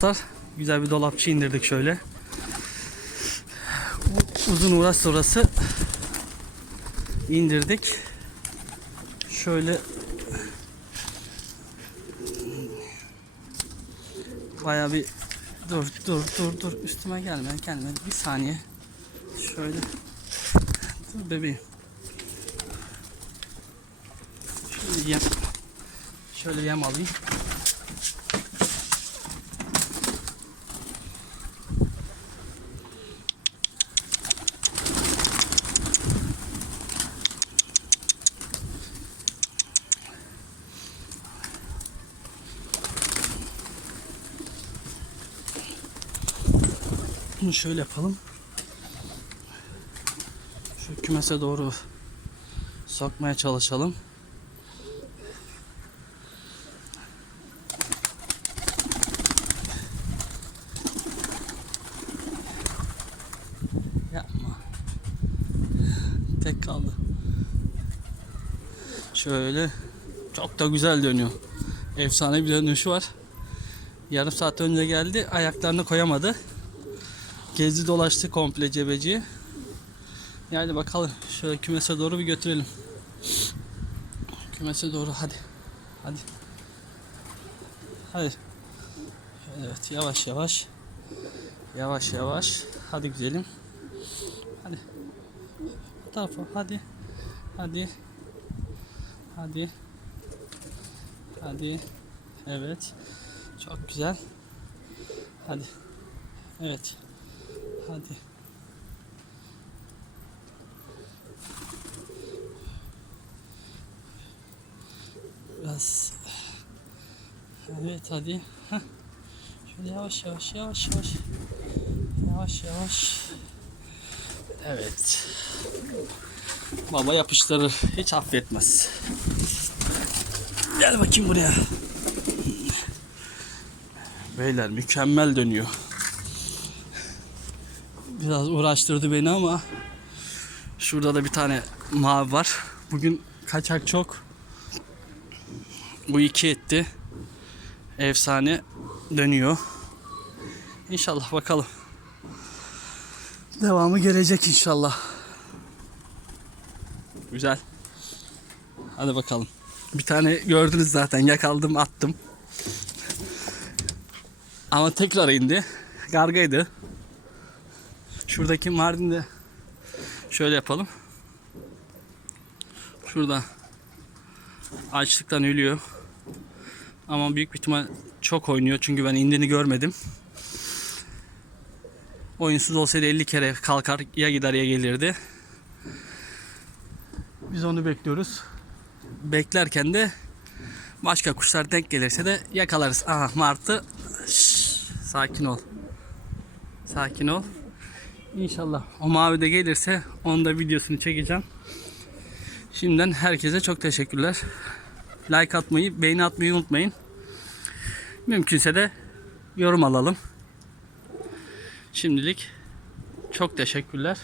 Arkadaşlar, Güzel bir dolapçı indirdik şöyle. Uzun uğraş sonrası indirdik. Şöyle Baya bir dur dur dur dur. Üstüme gelme gelme bir saniye. Şöyle. Dur bebeğim. Şöyle yem şöyle yem alayım Bunu şöyle yapalım. Şu kümese doğru sokmaya çalışalım. Yapma. Tek kaldı. Şöyle çok da güzel dönüyor. Efsane bir dönüşü var. Yarım saat önce geldi. Ayaklarını koyamadı. Gezdi dolaştı komple cebeci. Yani bakalım şöyle kümese doğru bir götürelim. Kümese doğru hadi. Hadi. Hadi. Evet yavaş yavaş. Yavaş yavaş. Hadi güzelim. Hadi. Tarafa hadi. Hadi. Hadi. Hadi. Evet. Çok güzel. Hadi. Evet. Hadi. Biraz. Evet hadi. Şöyle yavaş yavaş yavaş yavaş. Yavaş yavaş. Evet. Baba yapıştırır. Hiç affetmez. Gel bakayım buraya. Beyler mükemmel dönüyor. Biraz uğraştırdı beni ama şurada da bir tane mavi var. Bugün kaçak çok. Bu iki etti. Efsane dönüyor. İnşallah bakalım. Devamı gelecek inşallah. Güzel. Hadi bakalım. Bir tane gördünüz zaten yakaladım attım. Ama tekrar indi. Gargaydı. Şuradaki Mardin'de şöyle yapalım. Şurada açlıktan ölüyor. Ama büyük bir ihtimal çok oynuyor çünkü ben indiğini görmedim. Oyunsuz olsaydı 50 kere kalkar ya gider ya gelirdi. Biz onu bekliyoruz. Beklerken de başka kuşlar denk gelirse de yakalarız. Aha martı. Şşş, sakin ol. Sakin ol. İnşallah o mavi de gelirse onun da videosunu çekeceğim. Şimdiden herkese çok teşekkürler. Like atmayı, beğeni atmayı unutmayın. Mümkünse de yorum alalım. Şimdilik çok teşekkürler.